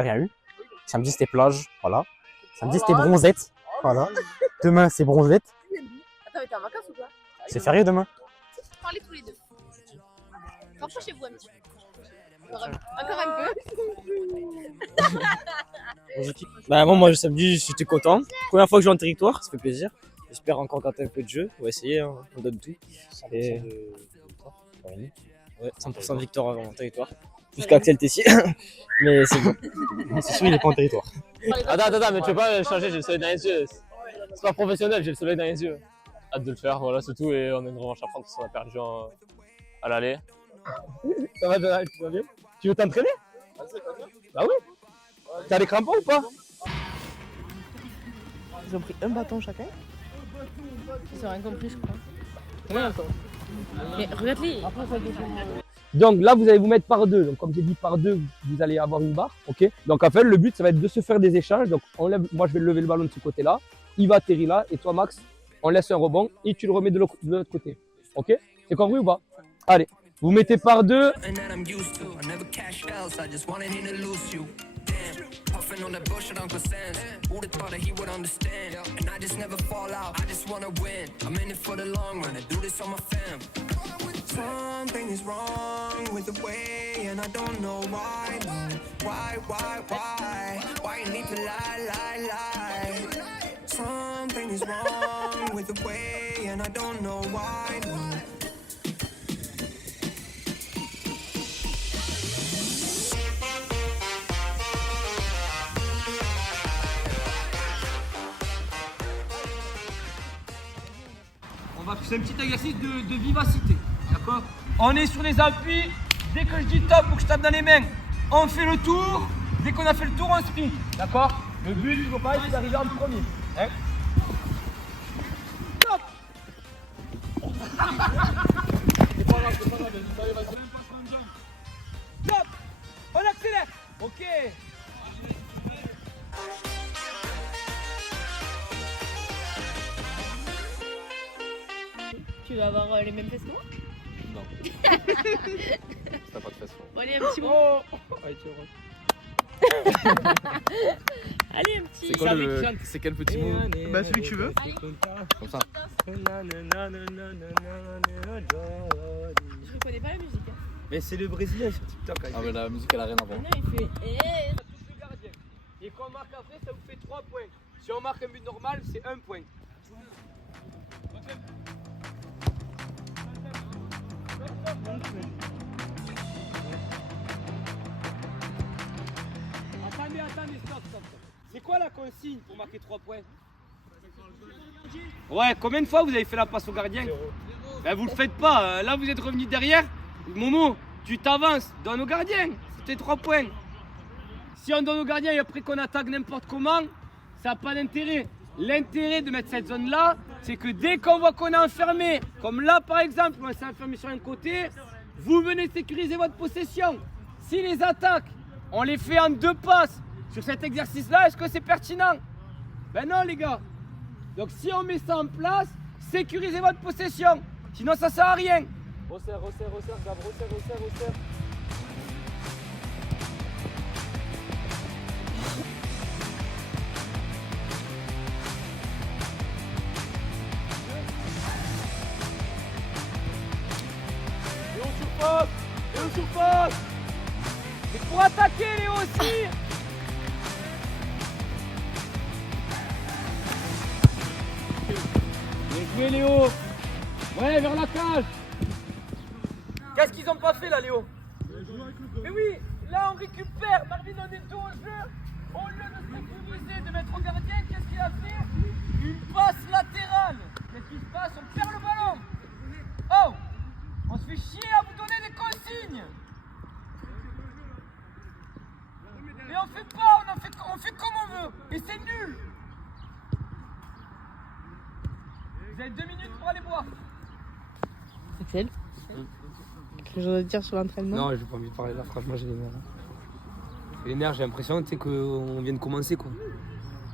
rien eu. Samedi, c'était plage, voilà. Samedi, c'était bronzette, voilà. Demain, c'est bronzette. Attends, mais t'es en vacances ou quoi? C'est férié demain. Parlez tous les deux. Rapprochez-vous un petit peu. Encore un peu. Bah moi samedi j'étais content. Première fois que je joue en territoire, ça fait plaisir. J'espère encore tenter un peu de jeu. On va essayer, hein. On donne tout. Et... Ouais, 100% de victoire en territoire. Jusqu'à Axel Tessier. Mais c'est bon. C'est sûr, il est pas en territoire. Attends, mais tu veux pas changer, j'ai le soleil dans les yeux. C'est pas professionnel, j'ai le soleil dans les yeux. Hâte de le faire, voilà, c'est tout. Et on a une revanche à prendre parce qu'on a perdu à l'aller. Ça va, Jonathan, tu vas bien? Tu veux t'entraîner? Bah oui. T'as les crampons ou pas? Ils ont pris un bâton chacun. Ils ont rien compris, je crois. Rien encore. Mais regarde-les. Donc là, vous allez vous mettre par deux. Donc comme j'ai dit par deux, vous allez avoir une barre, ok? Donc en fait, le but, ça va être de se faire des échanges. Donc on lève, moi, je vais lever le ballon de ce côté-là. Il va atterrir là. Et toi, Max, on laisse un rebond et tu le remets de l'autre côté. Ok? C'est compris ou pas? Allez, vous mettez par deux. Puffing on that bullshit Uncle Sam's. Who'd have thought that he would understand? And I just never fall out, I just wanna win. I'm in it for the long run, I do this on my fam. Something is wrong with the way, and I don't know why. Why you need to lie? Something is wrong with the way, and I don't know why. C'est un petit exercice de vivacité, d'accord? On est sur les appuis, dès que je dis top ou que je tape dans les mains, on fait le tour, dès qu'on a fait le tour, on sprint, d'accord? Le but, il ne faut pas, c'est d'arriver en premier. Hein? Top! C'est pas grave, vas-y. Top! On accélère! Ok! Tu vas avoir les mêmes fesses que moi? Non. T'as pas de fesses. Bon, allez, un petit mot. Oh! Allez, tu vois. Allez, un petit. C'est quoi c'est quel petit mot? Bah celui que tu veux. Comme ça. Je reconnais pas la musique. Hein. Mais c'est le brésilien sur TikTok. Ah mais la musique elle a rien à voir. Non, il fait. Ça touche le gardien. Et quand on marque après, ça vous fait 3 points. Si on marque un but normal, c'est 1 point. Attendez, stop. C'est quoi la consigne pour marquer 3 points? Ouais, combien de fois vous avez fait la passe au gardien? Ben vous le faites pas, là vous êtes revenu derrière. Momo, tu t'avances, donne au gardien, c'était 3 points. Si on donne au gardien et après qu'on attaque n'importe comment, ça n'a pas d'intérêt. L'intérêt de mettre cette zone là, c'est que dès qu'on voit qu'on est enfermé, comme là par exemple, on s'est enfermé sur un côté, vous venez sécuriser votre possession. Si les attaques, on les fait en 2 passes sur cet exercice-là, est-ce que c'est pertinent? Ben non les gars. Donc si on met ça en place, sécurisez votre possession. Sinon ça sert à rien. Resserre, Gab, resserre. Et on surpasse. C'est pour attaquer Léo aussi. Bien joué Léo. Ouais, vers la cage. Qu'est-ce qu'ils ont pas fait là Léo? Mais oui, là on récupère. Marvin on est dos au jeu. Au lieu de sécuriser, de mettre au gardien, qu'est-ce qu'il a fait? Une passe latérale. Qu'est-ce qui se passe? On perd le ballon. Oh, on se fait chier à vous donner des consignes. Mais on fait pas, on fait comme on veut. Et c'est nul. Vous avez 2 minutes pour aller boire. Axel, quelque chose à dire sur l'entraînement? Non, j'ai pas envie de parler là, franchement j'ai les nerfs. J'ai les nerfs, j'ai l'impression qu'on vient de commencer quoi.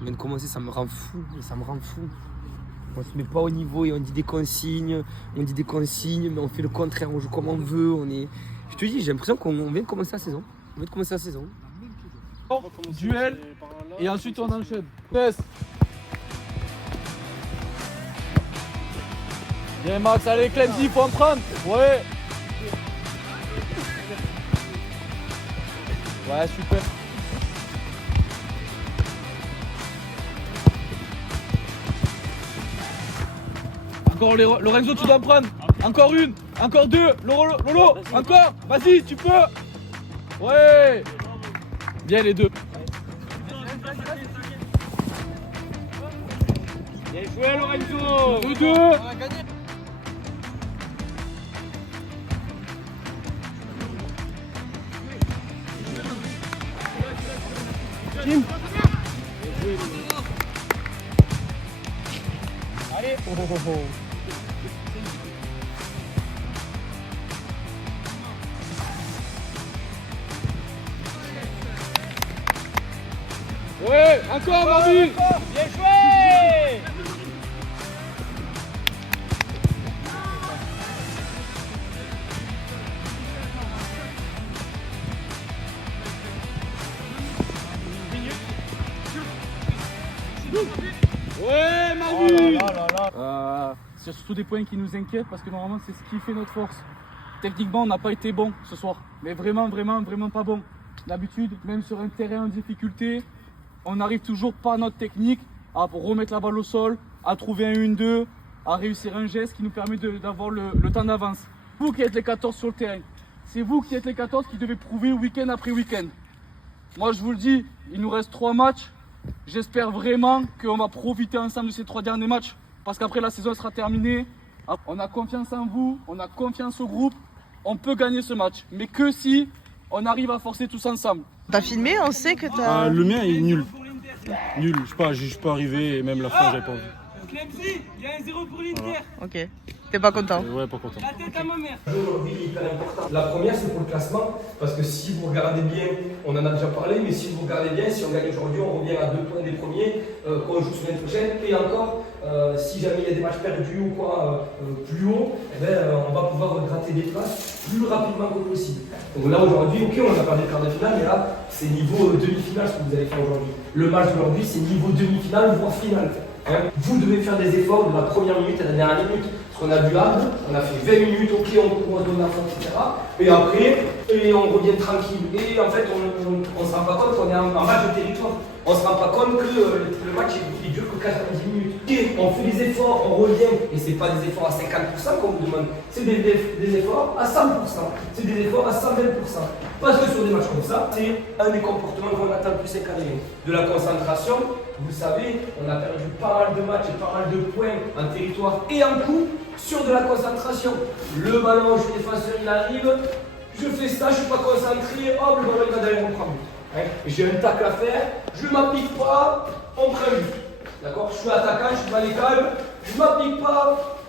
On vient de commencer, ça me rend fou. On se met pas au niveau et on dit des consignes, mais on fait le contraire, on joue comme on veut, Je te dis, j'ai l'impression qu'on vient de commencer la saison. Duel. Et ensuite on enchaîne. Test. Bien Max, allez Clemzy, faut en prendre. Ouais. Ouais, super. Encore Lorenzo, tu dois en prendre. Encore une, encore deux. Lolo, encore. Vas-y, tu peux. Ouais. Bien les deux. Bien joué Lorenzo. 2-2. Allez. Ouais, encore Marvin. Bien joué. Ouais, Marvin. C'est surtout des points qui nous inquiètent parce que normalement c'est ce qui fait notre force. Techniquement on n'a pas été bon ce soir, mais vraiment pas bon. D'habitude, même sur un terrain en difficulté, on n'arrive toujours pas à notre technique à remettre la balle au sol, à trouver un 1-2, à réussir un geste qui nous permet d'avoir le temps d'avance. Vous qui êtes les 14 sur le terrain, c'est vous qui êtes les 14 qui devez prouver week-end après week-end. Moi je vous le dis, il nous reste 3 matchs. J'espère vraiment qu'on va profiter ensemble de ces 3 derniers matchs parce qu'après la saison sera terminée. On a confiance en vous, on a confiance au groupe, on peut gagner ce match, mais que si on arrive à forcer tous ensemble. T'as filmé, on sait que t'as... Le mien est nul. Nul, je suis pas arrivé et même la fin j'avais pas vu. Clemzy, il y a un 0 pour l'Inter. Ok. T'es pas content? Ouais, pas content. La tête à ma mère. Aujourd'hui hyper important. La première c'est pour le classement parce que si vous regardez bien, on en a déjà parlé, mais si vous regardez bien, si on gagne aujourd'hui, on revient à 2 points des premiers qu'on joue semaine prochaine. Et encore, si jamais il y a des matchs perdus ou quoi plus haut, eh ben, on va pouvoir gratter des places plus rapidement que possible. Donc là aujourd'hui, ok, on a perdu le quart de finale, mais là c'est niveau demi-finale ce que vous allez faire aujourd'hui. Le match d'aujourd'hui c'est niveau demi-finale voire finale. Hein, vous devez faire des efforts de la première minute à la dernière minute. Parce qu'on a du hard, on a fait 20 minutes, ok, on donne la faute, etc. Et après, on revient tranquille. Et en fait, on ne se rend pas compte qu'on est en match de territoire. On ne se rend pas compte que le match il dure que 90 minutes. Et on fait des efforts, on revient. Et ce n'est pas des efforts à 50% qu'on vous demande. C'est des efforts à 100%. C'est des efforts à 120%. Parce que sur des matchs comme ça, c'est un des comportements qu'on attend le plus encadré. De la concentration, vous savez, on a perdu pas mal de matchs et pas mal de points en territoire et en coup sur de la concentration. Le ballon, je suis défenseur, il arrive, je fais ça, je ne suis pas concentré, hop, le ballon il va derrière, on prend but. Hein? J'ai un tacle à faire, je ne m'applique pas, on prend but. D'accord? Je suis attaquant, je suis calme, je ne m'applique pas,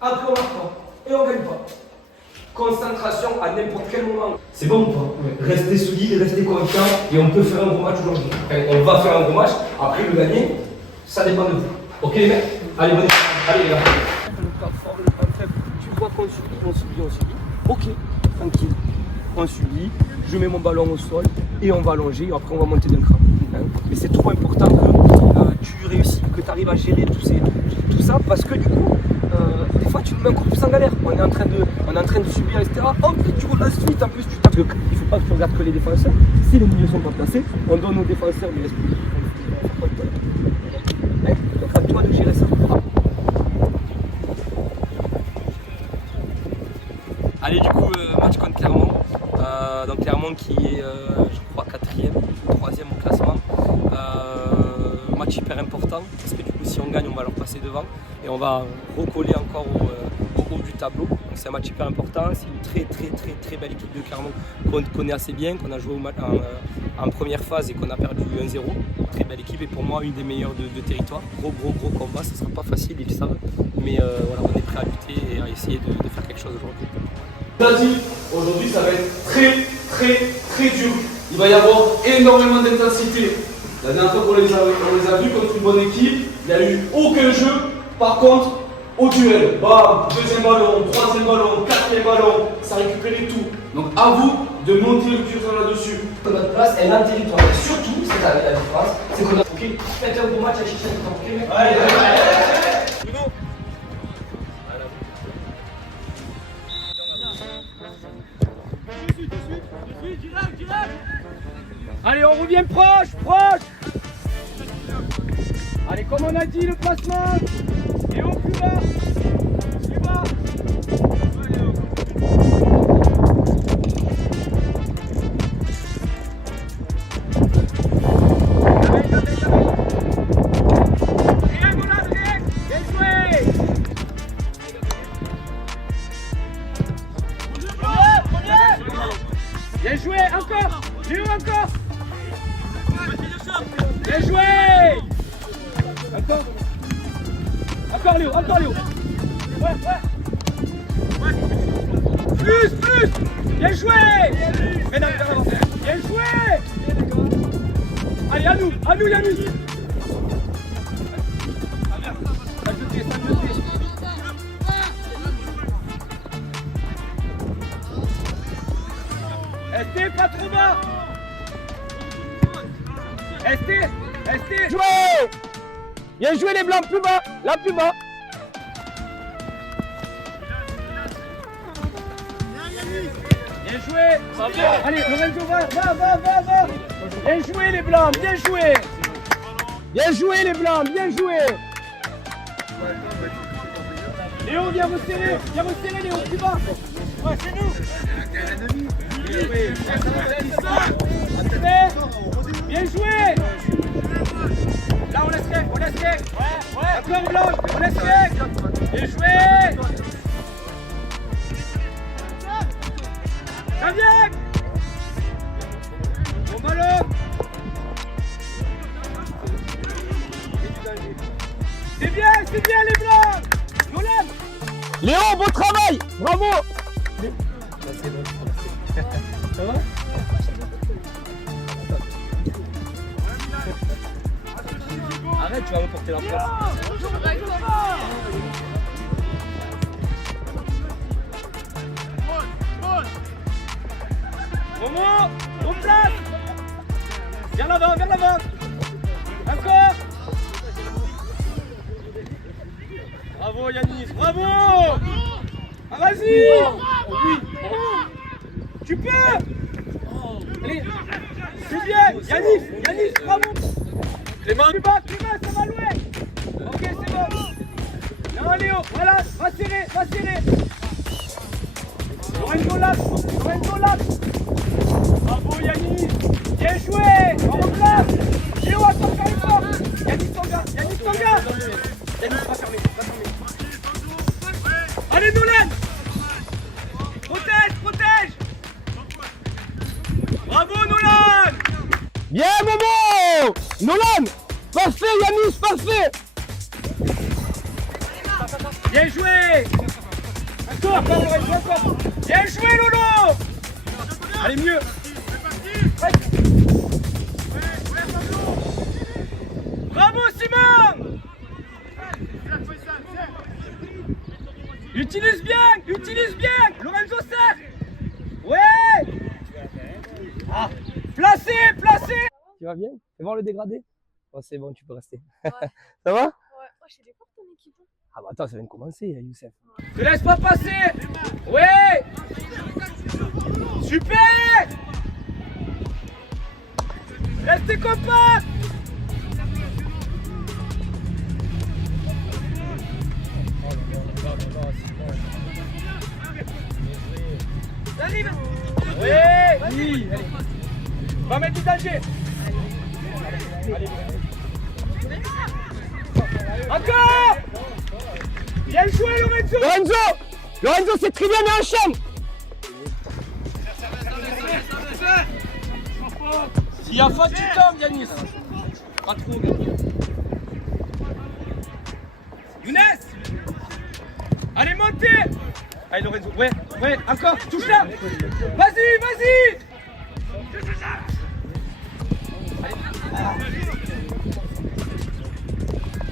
après on marque pas. Et on ne gagne pas. Concentration à n'importe quel moment. C'est bon ou pas? Restez solide, restez confiant et on peut faire un gros match aujourd'hui. Enfin, on va faire un gros match, après le gagner, ça dépend de vous. Ok les mecs? Allez, venez, allez les gars. Le pas fort, le pas faible. Tu vois qu'on subit. Ok, tranquille. On subit, je mets mon ballon au sol et on va allonger et après on va monter d'un cran. Hein. Mais c'est trop important que tu réussis, que tu arrives à gérer tout ça parce que du coup, des fois tu te mets encore plus en galère. On est en train de subir, etc. Hop, tu relances vite, en plus tu tapes. Il ne faut pas que tu regardes que les défenseurs. Si les milieux ne sont pas placés, on donne aux défenseurs de l'esprit. Donc à toi de gérer ça. Allez, du coup, match contre Clermont. Donc Clermont qui est, je crois, 4e, 3e au classement. Match hyper important parce que du coup, si on gagne, on va leur passer devant et on va recoller encore au haut du tableau. Donc c'est un match hyper important. C'est une très belle équipe de Clermont qu'on connaît assez bien, qu'on a joué en première phase et qu'on a perdu 1-0. Très belle équipe et pour moi une des meilleures de territoire. Gros combat, ça sera pas facile, ils le savent. Mais voilà, on est prêt à lutter et à essayer de faire quelque chose aujourd'hui. Aujourd'hui ça va être très dur. Il va y avoir énormément d'intensité. La dernière fois qu'on les a vus contre une bonne équipe, il n'y a eu aucun jeu. Par contre, au duel, bam, deuxième ballon, troisième ballon, quatrième ballon, ça récupérait tout. Donc à vous de monter le curseur là-dessus. Notre place, elle est en territoire. Et surtout, c'est la différence, c'est qu'on a. Ok, faites un bon match à Chichen, ok? Allez, on revient proche, proche. Allez, comme on a dit, le placement. Et au plus bas. Plus bas. Bien joué, encore. Léo, encore. Bien joué. Encore. Encore Léo, encore Léo. Ouais, ouais. Plus, plus. Bien joué. Maintenant, vers l'avant. Bien joué. Allez, à nous Yannis. Ça te fait, ça te fait. Restez pas trop bas. Restez. Joué. Bien joué les blancs, plus bas, là plus bas. Bien joué. Allez, Lorenzo, va. Bien joué les blancs, bien joué. Bien joué les blancs, bien joué. Léo, viens resserrer Léo, plus bas. Ouais, c'est nous. Bien joué. Là, on laisse règle. Encore blanc, on laisse règle. Bien joué. Ça vient. Bon ballon. C'est bien les blancs. Nolan. Léo, beau travail, bravo. Ça va? Arrête, tu vas me porter la place. Momo, on place. Vers l'avant. Encore. Bravo Yanis, bravo. Ah, vas-y. Oui. Tu peux. Allez. C'est bien. Yanis, bravo. Clément, ça va loin. Ok, c'est bon. Non, Léo, voilà, va serrer. Lorenzo lâche. Bravo Yanis. Bien joué. On replace. Léo, attends, carré fort. Yanis Tanga. Yanis va fermer. Allez, Nolan. Protège. Bravo Nolan. Bien Momo. Nolan. Parfait Yanis, parfait. Bien joué. Encore. Bien joué Lolo. Allez, mieux. Bravo Simon. Utilise bien. Lorenzo serre. Ouais. Ah. Placé. Tu vas bien? Fais voir le dégradé. Oh, c'est bon, tu peux rester. Ouais. Ça va? Ouais, je suis d'accord ton équipe. Ah bah attends, ça vient de commencer, Youssef. Te laisse pas passer. Ouais. Super. Restez compacts. Arrive. Oui. Va mettre du danger. Encore. Bien joué Lorenzo. Lorenzo, c'est très bien, mais enchaîne. S'il y a faute, tu tombes, Yanis. Pas trop. Younes. Allez, montez. Allez, Lorenzo. Ouais, encore. Touche là. Vas-y.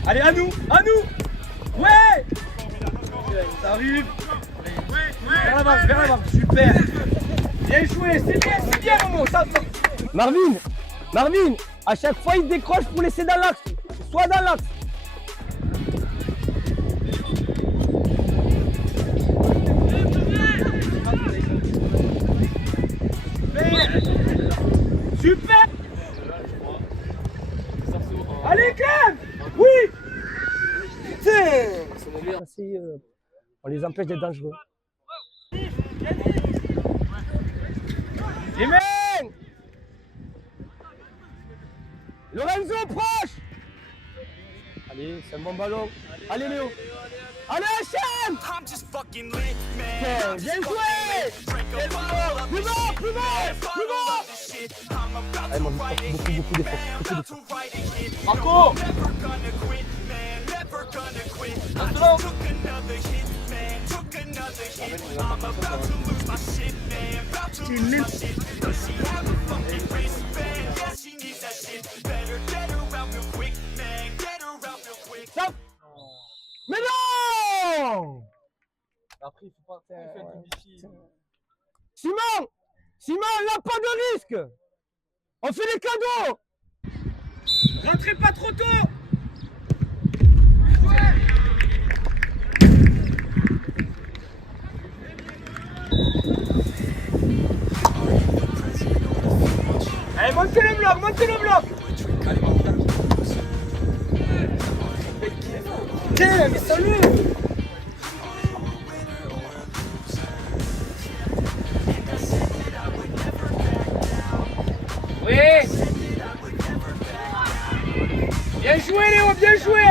Allez, à nous. Ouais. Ça arrive. Vers l'avant. Super. Bien joué. C'est bien, Momo. Ça. Marvin, à chaque fois il décroche pour laisser dans l'axe. Soit dans l'axe. Super. Allez, Clem. Oui. On les empêche d'être dangereux. Amen. Lorenzo, proche. Allez, c'est un bon ballon. Allez, Léo. Allez, Hachem. Bien joué. Plus bas. Allez, mon beaucoup d'efforts. Marco. Stop. Mais non. Après, il faut pas faire du bici. Simon, on n'a pas de risque. On fait des cadeaux. Rentrez pas trop tôt. Allez, montez le bloc. Tiens, mais salut. Oui. Bien joué, Léo, bien joué.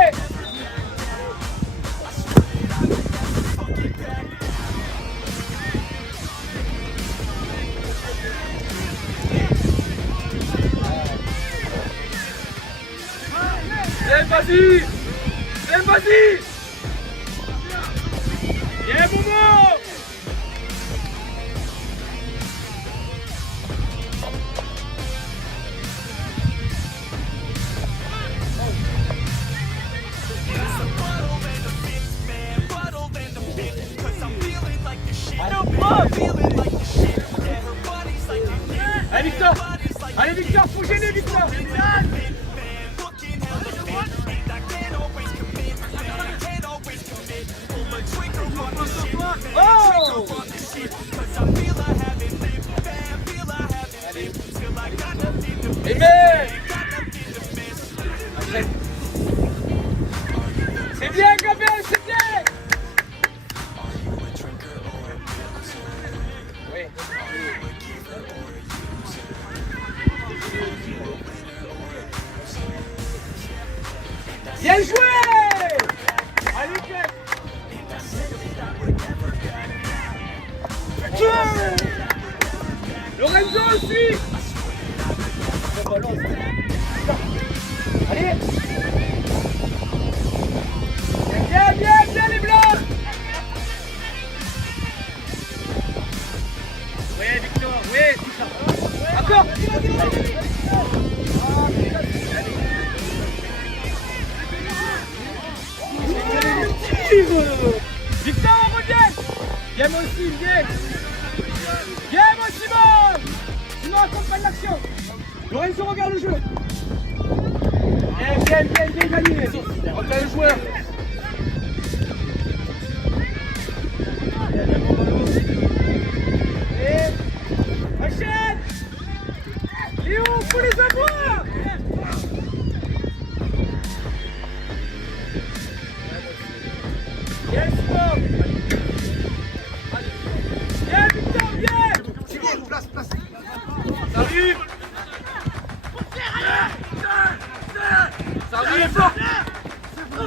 Vas-y. Bien, Momo. Allez Victor, faut gêner Victor. Oh. Amen. C'est bien Gabriel, c'est bien. Oui. Bien joué. Allez Clem. Lorenzo aussi. Allez. Bien les blancs. Oui Victor, oui, tout ça. Encore. Victor, on revient. Viens moi aussi, viens. Viens moi Simon. Simon accompagne l'action. Lorenzo regarde le jeu. Bien gagné. Regarde le joueur. Et enchaîne. Léo, faut les avoir. Yes, Simon. Viens Victor, viens. Place. Ça arrive. Ça arrive fort. Oh.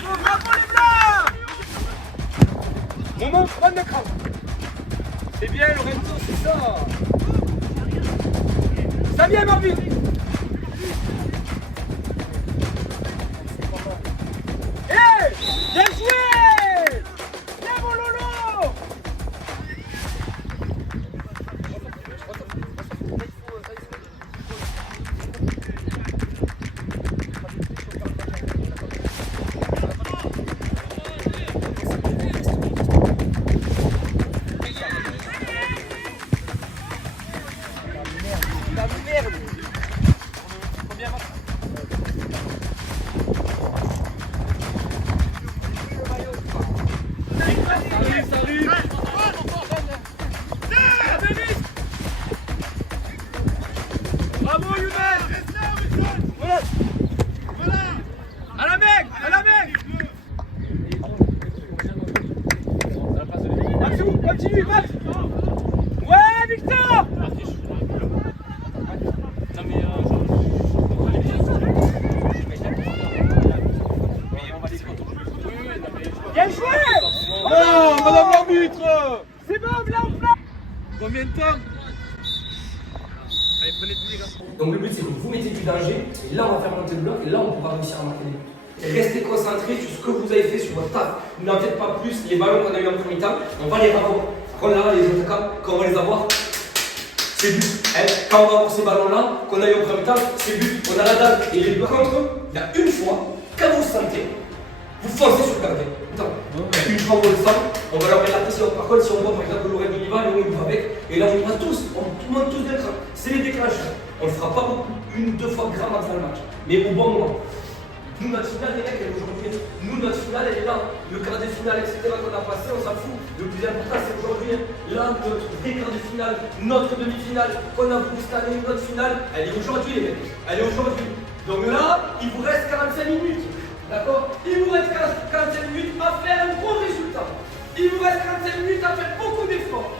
Bravo les blancs. Moment, prends l'écran. C'est bien Lorenzo, c'est ça. Ça vient Marvin. Hey, bien joué. Bien mon Lolo. Donc le but c'est que vous mettez du danger, et là on va faire monter le bloc, et là on pourra réussir à marquer des buts. Et restez concentrés sur ce que vous avez fait sur votre taf. N'en faites pas plus, les ballons qu'on a eu en premier temps, on va les avoir. Quand on a les attaquants, quand on va les avoir, c'est but. Hein, quand on va avoir ces ballons-là, qu'on a eu en premier temps, c'est but. On a la dalle. Et les buts contre, il y a une fois, quand vous sentez, vous foncez sur le gardien. Attends, une fois on le sent, on va leur mettre la pression. Par contre, si on voit par exemple l'oreille de Liva, l'oreille du avec, et là on va tous, on monte tous d'un cran. C'est les déclencheurs. On ne le fera pas beaucoup, une ou deux fois grand avant le match, mais au bon moment. Nous, notre finale, les mecs, elle est aujourd'hui. Nous, notre finale, elle est là. Le quart de finale, etc., qu'on a passé, on s'en fout. Le plus important, c'est aujourd'hui. Là, notre vrai quart de finale, notre demi-finale, qu'on a voulu cette année, notre finale, elle est aujourd'hui, les mecs. Elle est aujourd'hui. Donc là, il vous reste 45 minutes. D'accord? Il vous reste 45 minutes à faire un gros résultat. Il vous reste 45 minutes à faire beaucoup d'efforts.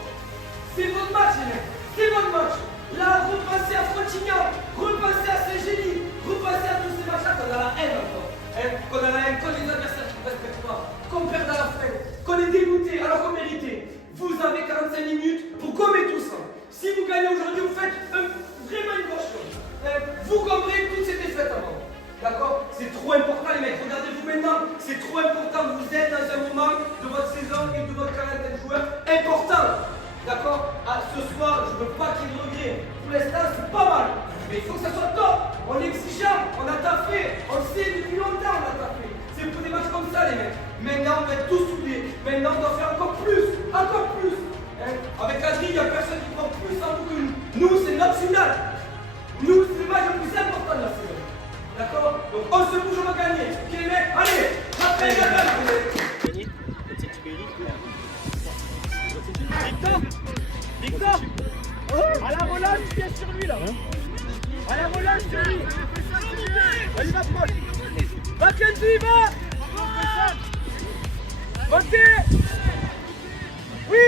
C'est votre match, les mecs. C'est votre match. Là, repassez à Frontignan, repassez à Saint-Génie, repassez à tous ces matchs-là qu'on a la haine encore. Hein, qu'on a la haine, qu'on les adversaires qui ne respectent pas, qu'on perd à la fin, qu'on est dégoûté alors qu'on méritait. Vous avez 45 minutes pour gommer tout ça. Si vous gagnez aujourd'hui, vous faites vraiment une bonne chose. Hein, vous gommerez toutes ces défaites avant. D'accord? C'est trop important, les mecs. Regardez-vous maintenant. C'est trop important. Vous êtes dans un moment de votre saison et de votre carrière de joueur important. D'accord? Ce soir, je ne veux pas qu'il y ait de regret. Pour l'instant, c'est pas mal. Mais il faut que ça soit top. On est exigeant. On a taffé. On le sait depuis longtemps, on a taffé. C'est pour des matchs comme ça, les mecs. Maintenant, on va être tous soudés. Maintenant, on doit faire encore plus. Encore plus. Hein? Avec Adrien, il n'y a personne qui prend plus en vous que nous. Nous, c'est notre finale. Nous, c'est le match le plus important de la saison. D'accord? Donc, on se bouge, on va gagner. Ok, les mecs? Allez! Après, la balle. Victor, à la relâche, viens sur lui là. À la relâche sur lui. Vas-y, m'approche. Va Kenzie, va. Ok. Oui.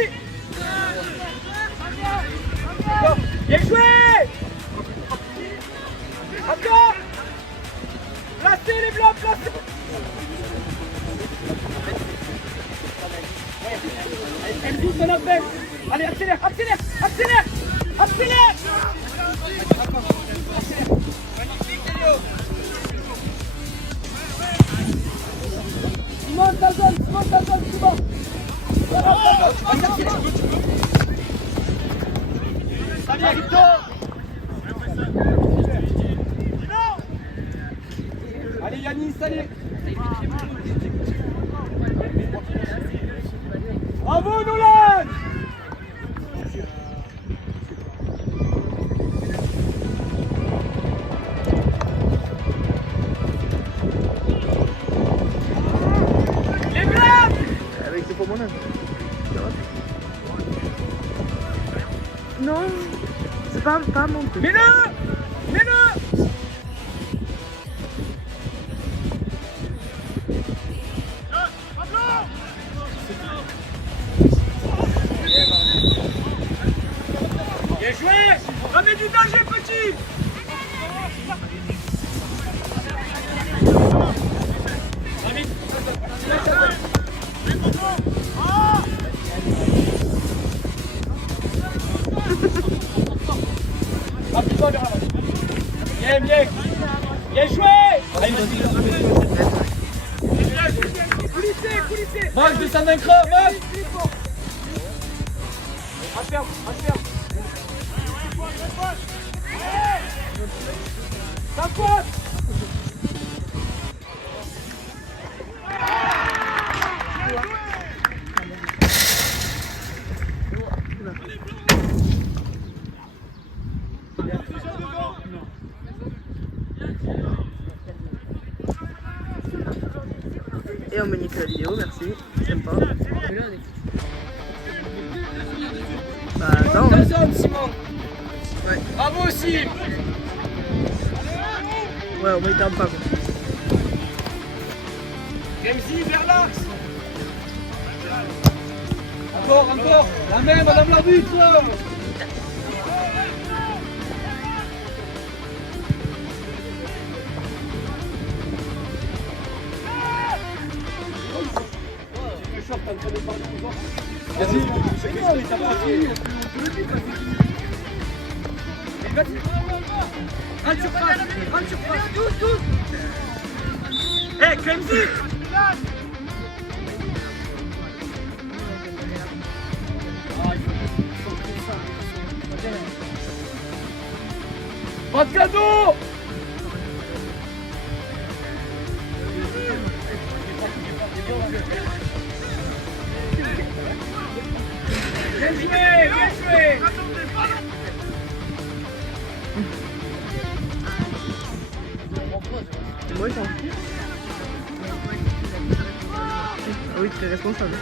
Bien joué. Encore. Placez les blancs, placez. Elle joue son appel. Allez, accélère, accélère, accélère, accélère. Simon, ta zone, Simon. Ça vient, Victor. Allez, Yanis, allez. Bravo, Nolan. Les Blancs. Avec c'est pour mon âme. Non, c'est pas mon truc. Mets-le. Mets-le. Bien joué. Ramène du danger, petit. Rapide-toi vers l'avant. Bien, bien. Bien joué. Allez, coulissez. Max, descend d'un cran, Max. Ferme. Ça passe. Et on me nique la vidéo, merci. Sympa. Bah attends. Ta zone, Simon. Ouais. Bravo aussi. Ouais, on va y perdre pas. Remzi vers l'axe. Encore. La main, madame l'arbitre. Vas-y, c'est Christophe, il t'a pas fini. Vas-y. Grande surface. Grande surface. 12. Eh, Clemzy. Pas de cadeau. Bien joué. Moi, j'en fous. Ah oui, tu es responsable.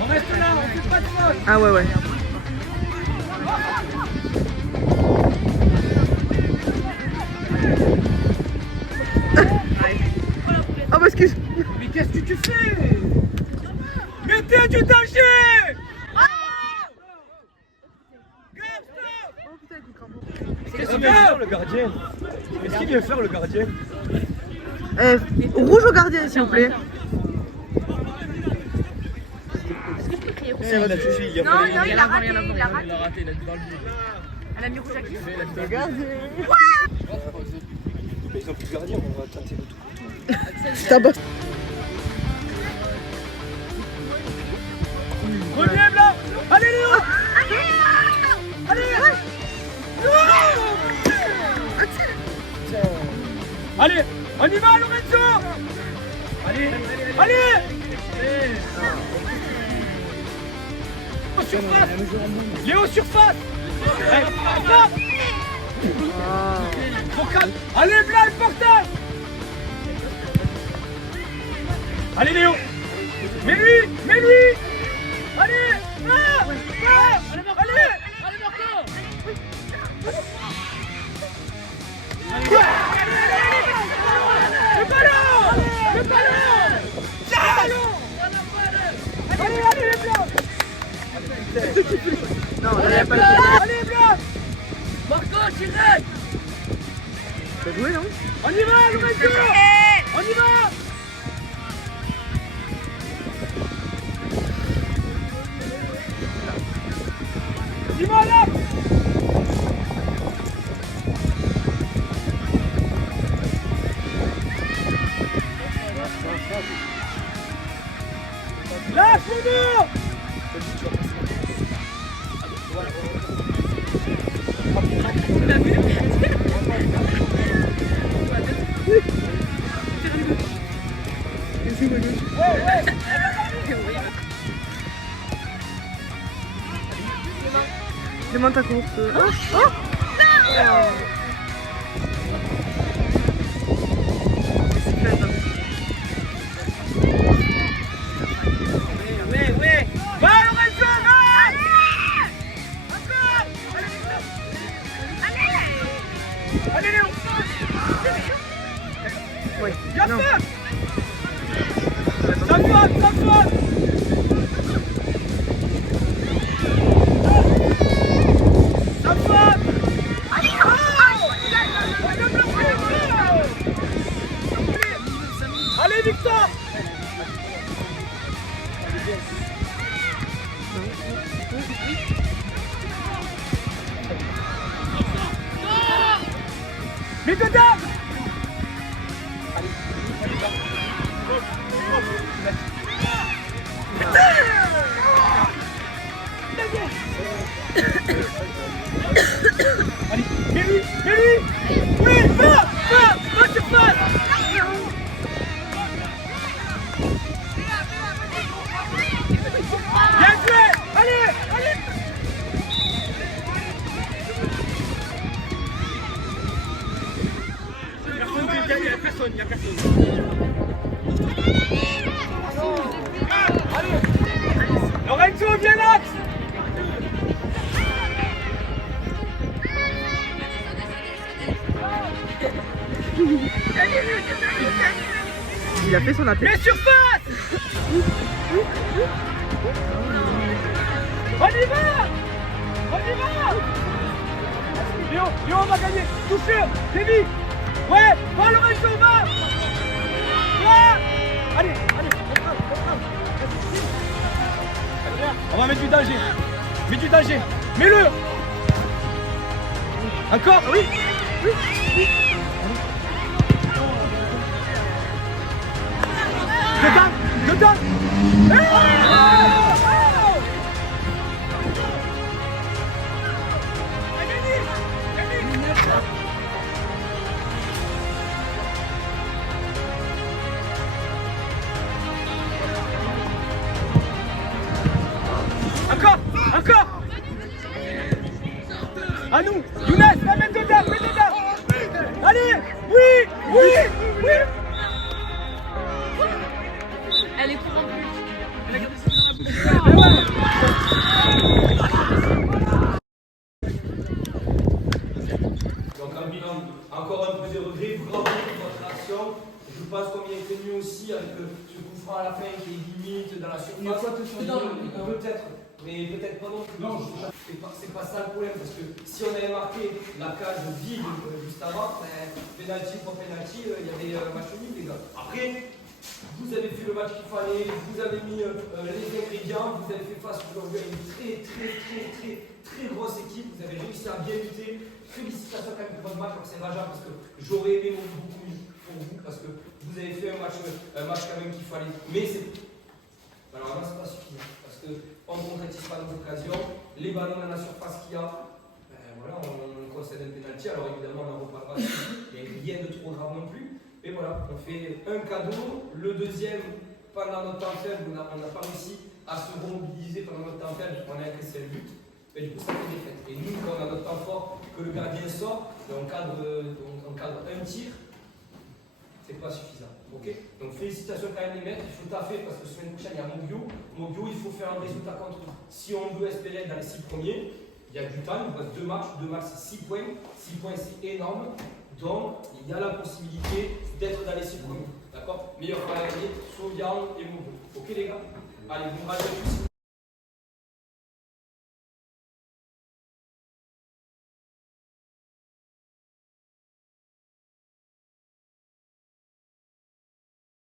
On reste là, on fait pas de faute. Ah ouais. Oh, bah excuse. Mais qu'est-ce que tu fais? Mettez du danger. Qu'est-ce qu'il vient faire le gardien? Qu'est-ce qu'il vient faire le gardien? Rouge au gardien, s'il vous plaît. Non, il a raté, il a raté. Elle a mis rouge à qui? Ils ont plus de gardien, on va tenter de tout. Tabac. Reviens là. Allez Léo. Allez. Allez, on y va Lorenzo. Allez. Surface. Léo surface. Allez Blas le portage. Allez Léo. Mets lui. Allez. Allez Marco. Le ballon. Allez les Blancs. Non, il n'y a pas de... Allez Blanc. Marco, tirez. T'as joué, non? On y va Lorenzo. On y va. Dis-moi là. Lâche mon dos. Demande ta course. Va Lorenzo, va. Allez Léo. Oui. Y'a Non. faute. Ça faute. Allez Victor. Mais dedans. Allez, mets lui. Oui, va surface. Bien joué. Allez. Il y a personne. Allez. Lorenzo, viens là. Il a fait son appel. Mais surface. On y va. Léo, on va gagner. Touche, Kevin. Ouais, va Lorenzo, va. Allez, on frappe. On va mettre du danger. Mets du danger. Mets-le. Encore. Oui. Dedans. Encore. À nous. Younes, va mettre dedans. Allez. Oui. Elle est corrompue. Donc en bilan, encore un peu de regret, bravo pour votre action. Je pense qu'on vient tenu aussi avec ce coup franc à la fin qui est limite dans la surface. Non, peut-être, mais peut-être pas non plus. Non, c'est pas ça le problème, parce que si on avait marqué la cage vide juste avant, penalty pour penalty, il y avait match nul les gars. Après, vous avez fait le match qu'il fallait, vous avez mis les ingrédients, vous avez fait face aujourd'hui à une très grosse équipe, vous avez réussi à bien lutter. Félicitations quand même pour votre match, alors c'est rageant parce que j'aurais aimé beaucoup mieux pour vous, parce que vous avez fait un match quand même qu'il fallait. Mais c'est. Malheureusement, c'est pas suffisant, parce qu'on ne concrétise pas nos occasions, les ballons dans la surface qu'il y a, voilà, on concède un pénalty, alors évidemment on en reparlera, il n'y a rien de trop grave non plus. Mais voilà, on fait un cadeau, le deuxième, pendant notre temps faible, on n'a pas réussi à se remobiliser pendant notre temps faible, on a encaissé le but, mais du coup ça fait défaite. Et nous, quand on a notre temps fort, que le gardien sort, on cadre un tir, c'est pas suffisant. Okay, donc félicitations quand même les mecs, il faut taffer parce que la semaine prochaine il y a Mogbio, il faut faire un résultat contre eux. Si on veut espérer être dans les 6 premiers, il y a du temps, il nous reste 2 matchs c'est 6 points, 6 points c'est énorme. Donc, il y a la possibilité d'être dans les 6 premiers. D'accord? Meilleur pour la gagner, Sauvegarde et Mogo. Ok les gars? Allez, vous me rajoutez